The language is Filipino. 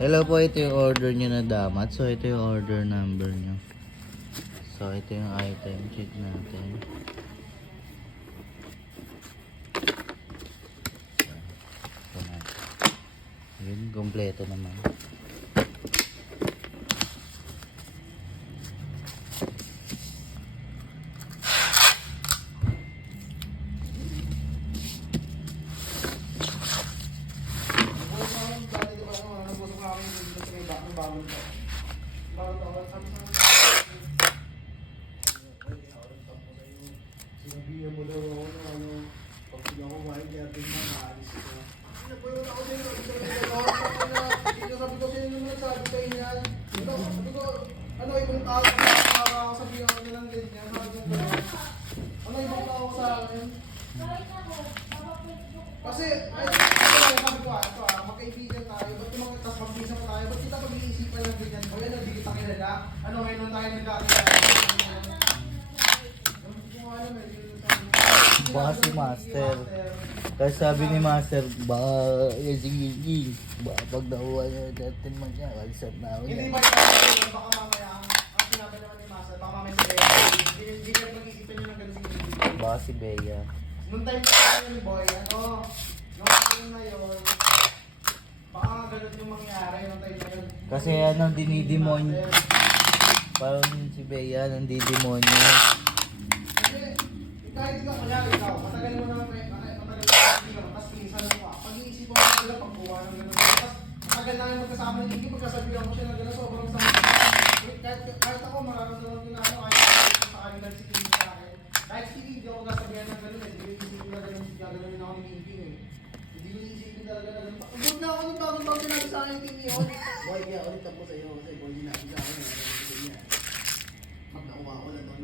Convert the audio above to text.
Hello po, ito yung order nyo na damat. So, ito yung order number nyo. So, ito yung item sheet natin. So, ito na. Yun, kompleto naman. Sinabihan mo daw ako na pag sila ko kumain, kaya tingnan, maalis ko. Napuyon ako sa'yo, sabi ko sa'yo nung nagsabi kayo niyan. Sabi ko, ibang tao para ako sabihan ko nilang ganyan. Ano ibang tao sa akin? Kasi, sabi ko magkaibigan tayo, ba't tas magpisa pa tayo, ba't kita pag-iisipan ng ganyan? O yan, hindi kita kilala. Ngayon tayo nagkakilala. Baka si Master. Kasi sabi ni Master, baka sige, baka pag nakuha niya natin man niya, kalisap na ako Hindi niya. ba yung baka mamaya, ang sinabi naman ni Master, baka mamaya si Bea, hindi ka mag-iisipin nyo ng ganun si Bea. Baka si Bea. Nung time na tayo ni Boy, nung time na yun, baka ganun yung mangyari nung time na yun. Kasi dinidemonyo. Parang si Bea, nandidemonyo. Kasi, kahit ikaw, ikaw, matagal mo naman matagal mo, tapos minsan mo pag-iisipan mo sila, pagbuha ng ganun. Tapos, matagal na yung magkasama ni Iggy, pagkasabihan ko siya na gano'n, sobrang sama. Kahit ako, mararamdaman ko na kahit sa kanila si Iggy sa akin. Kahit si Iggy, hindi ako kasabihan ng gano'n, hindi ko isipin na gano'n ako ni Iggy eh. Hindi ko isipin talaga na gano'n. Huwag na ako nung bagong sinabi sa akin, Iggy, Boy, kaya ulit ako sa'yo, kasi boy, hindi na ako sa akin, magnakuha ko na doon.